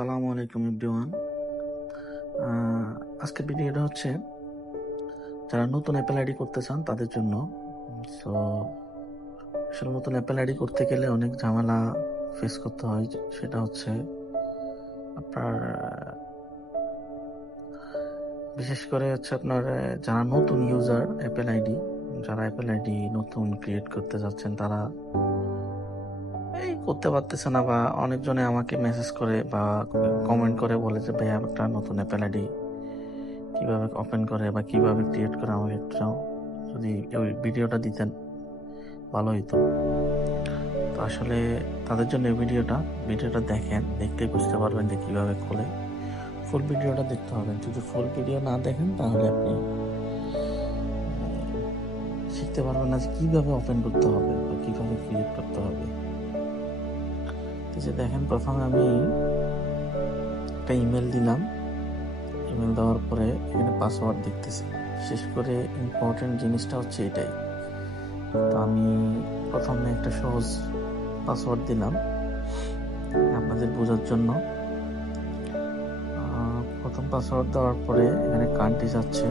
সালামু আলাইকুম এভরিওয়ান। আজকের ভিডিওটা হচ্ছে, যারা নতুন অ্যাপেল আইডি করতে চান তাদের জন্য। সো আসলে নতুন অ্যাপেল আইডি করতে গেলে অনেক ঝামেলা ফেস করতে হয়। সেটা হচ্ছে আপনার, বিশেষ করে হচ্ছে আপনার যারা নতুন ইউজার অ্যাপেল আইডি যারা অ্যাপেল আইডি নতুন ক্রিয়েট করতে যাচ্ছেন, তারা করতে পারতেছে না বা অনেকজনে আমাকে মেসেজ করে বা কমেন্ট করে বলে যে ভাই একটা নতুন অ্যাপেল আইডি কীভাবে ওপেন করে বা কীভাবে ক্রিয়েট করে আমাকে একটু যদি ওই ভিডিওটা দিতেন, ভালো হতো তো আসলে তাদের জন্য এই ভিডিওটা ভিডিওটা দেখেন দেখতে বুঝতে পারবেন যে কীভাবে খোলে ফুল ভিডিওটা দেখতে হবে। যদি ফুল ভিডিও না দেখেন, তাহলে আপনি শিখতে পারবেন না যে কীভাবে ওপেন করতে হবে বা কীভাবে ক্রিয়েট করতে হবে। যে দেখেন, প্রথমে আমি একটা ইমেল দিলাম। ইমেল দেওয়ার পরে এখানে পাসওয়ার্ড দেখতেছি। বিশেষ করে ইম্পর্টেন্ট জিনিসটা হচ্ছে এটাই। তো আমি প্রথমে একটা সহজ পাসওয়ার্ড দিলাম আপনাদের বোঝার জন্য। প্রথম পাসওয়ার্ড দেওয়ার পরে এখানে কান্ট্রি যাচ্ছে।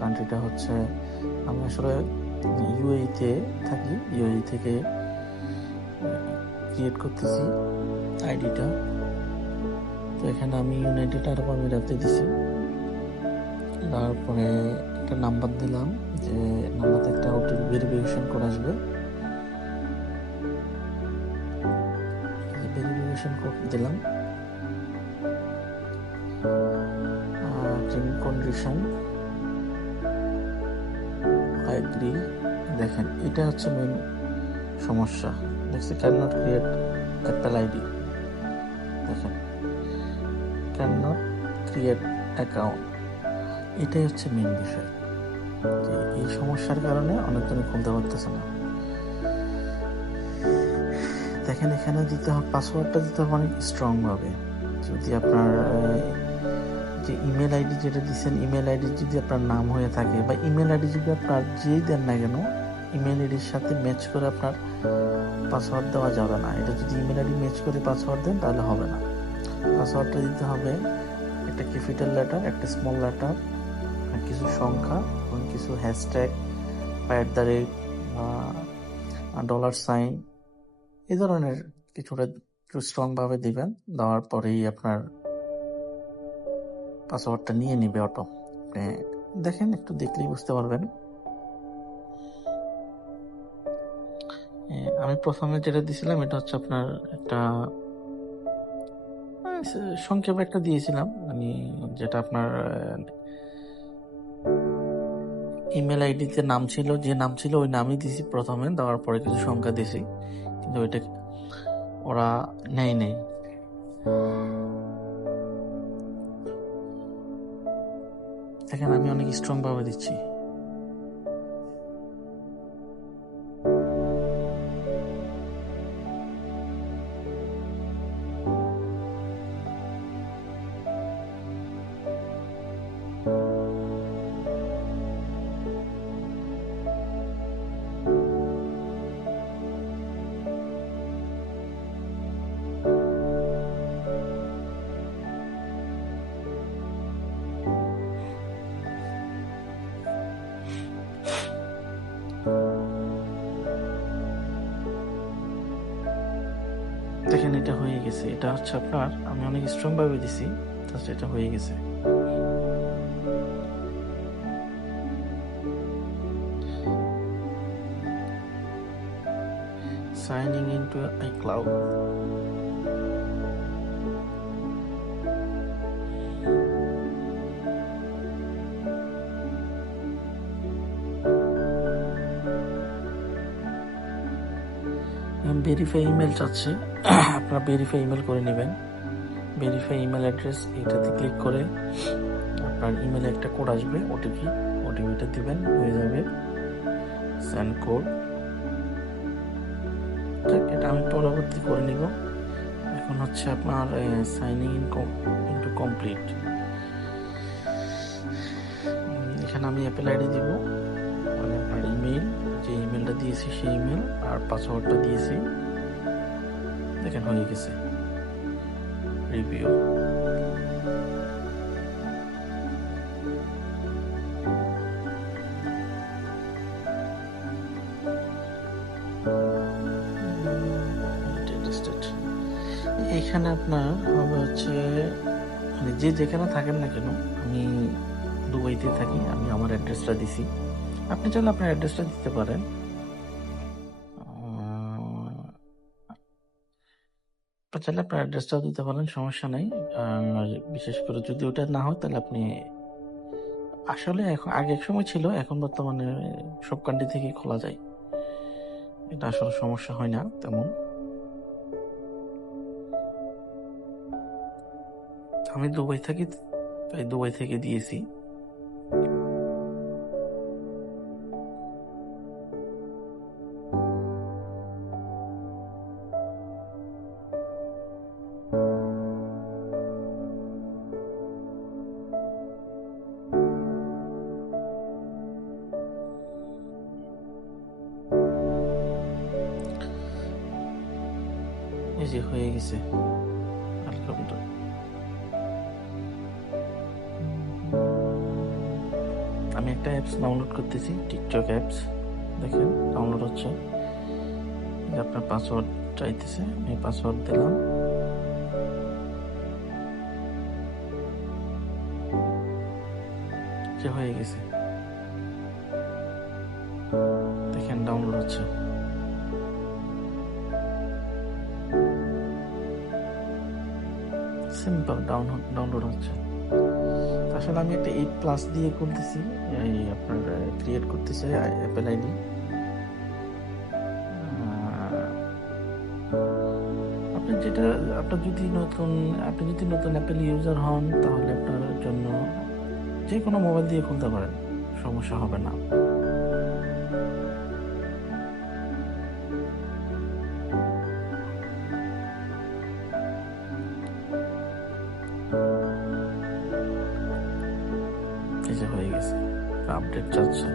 কান্ট্রিটা হচ্ছে, আমি আসলে ইউএইতে থাকি। ইউএই থেকে ক্রিয়েট করতেছি আইডিটা। তো এখানে আমি ইউনাইটেড আরব আমিরাতে দিছি। তারপরে একটা নাম্বার দিলাম যে নাম্বারতে একটা ওটিপি ভেরিফিকেশন করে আসবে। ভেরিফিকেশন কোড দিলাম। ট্রেনিং কন্ডিশন আইগ্রি দেখেন, এটা হচ্ছে মেন সমস্যা। দেখছি can not create Apple ID দেখেন ক্যান নট ক্রিয়েট অ্যাকাউন্ট এটাই হচ্ছে মেন বিষয়। যে এই সমস্যার কারণে অনেকজনই খুলতে পারতেছে না। দেখেন, এখানে দিতে হবে পাসওয়ার্ডটা দিতে হবে অনেক স্ট্রং ভাবে। যদি আপনার যে ইমেল আইডি যেটা দিচ্ছেন ইমেল আইডি যদি আপনার নাম হয়ে থাকে বা ইমেল আইডি যদি আপনার যেই দেন না কেন ইমেল আইডির সাথে ম্যাচ করে আপনার পাসওয়ার্ড দেওয়া যাবে না। এটা যদি ইমেল আইডি ম্যাচ করে পাসওয়ার্ড দেন, তাহলে হবে না। পাসওয়ার্ডটা দিতে হবে একটা ক্যাপিটাল লেটার একটা স্মল লেটার কিছু সংখ্যা, এবং কিছু হ্যাশট্যাগ বা অ্যাট দ্য রেট বা ডলার সাইন এই ধরনের কিছুটা একটু স্ট্রংভাবে দিবেন। দেওয়ার পরেই আপনার পাসওয়ার্ডটা নিয়ে নিবে অটো দেখেন, একটু দেখলেই বুঝতে পারবেন। আমি প্রথমে যেটা দিয়েছিলাম এটা হচ্ছে আপনার একটা সংক্ষেপে একটা দিয়েছিলাম। মানে যেটা আপনার ইমেল আইডিতে নাম ছিল, যে নাম ছিল ওই নামই দিয়েছি প্রথমে, দেওয়ার পরে কিছু সংখ্যা দিয়েছি কিন্তু ওইটা ওরা নেয় নেই। দেখেন, আমি অনেক স্ট্রং ভাবে দিচ্ছি। দেখেন, এটা হয়ে গেছে। এটা হচ্ছে আপনার, আমি অনেক স্ট্রং ভাবে দিছি তাহলে এটা হয়ে গেছে। Signing into iCloud. Verify email চাচ্ছে। আপনারা ভেরিফাই ইমেল করে নেবেন। ভেরিফাই ইমেল অ্যাড্রেস এটাতে ক্লিক করে আপনার ইমেলে একটা কোড আসবে ওটিপি ওটিপিটা দিবেন, হয়ে যাবে সেন্ড কোড এটা আমি পরবর্তী করে নিব। এখন হচ্ছে আপনার সাইনিং ইন ইন্টু কমপ্লিট এখানে আমি অ্যাপেল আইডি দিব মানে আপনার ইমেল যে ইমেলটা দিয়েছি সেই ইমেল আর পাসওয়ার্ডটা দিয়েছি। দেখেন হয়ে গেছে। রিভিউ এখানে আপনার হবে হচ্ছে মানে যে যেখানে থাকেন না কেন, আমি দুবাইতে থাকি, আমি আমার অ্যাড্রেসটা দিছি। আপনি চাইলে আপনার অ্যাড্রেসটা দিতে পারেন। চাইলে আপনার অ্যাড্রেসটাও দিতে পারেন, সমস্যা নাই। আর বিশেষ করে যদি ওটা না হয়, তাহলে আপনি আসলে এখন, আগে এক সময় ছিল, এখন বর্তমানে সব কান্ট্রি থেকে খোলা যায়। এটা আসলে সমস্যা হয় না তেমন। আমি দুবাই থাকি তাই দুবাই থেকে দিয়েছি এই যে হয়ে গেছে আলহামদুলিল্লাহ একটা অ্যাপস ডাউনলোড করতেছি টিকটক অ্যাপস দেখেন ডাউনলোড হচ্ছে। আপনার পাসওয়ার্ড চাইতেছে, আমি পাসওয়ার্ড দিলাম। যে হয়ে গেছে। দেখেন ডাউনলোড হচ্ছে। সিম্পল ডাউন ডাউনলোড হচ্ছে। আসলে আমি একটা এইট প্লাস দিয়ে করতেছি আপনার ক্রিয়েট করতেছে অ্যাপেল আইডি আপনি যেটা আপনার যদি নতুন, আপনি যদি নতুন অ্যাপেল ইউজার হন, তাহলে আপনার জন্য যে কোনো মোবাইল দিয়ে খুলতে পারেন, সমস্যা হবে না। যে হয়ে গেছে। আপডেট চাচ্ছে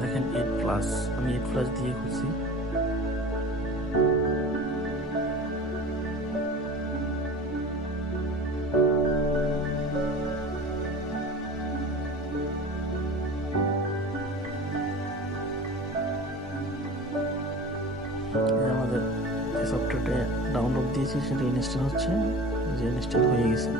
দেখেন এইট প্লাস আমি এইট প্লাস দিয়ে খুঁজছি। সফটওয়্যারটা ডাউনলোড দিয়েছি সেটা ইনস্টল হচ্ছে যে ইনস্টল হয়ে গেছে।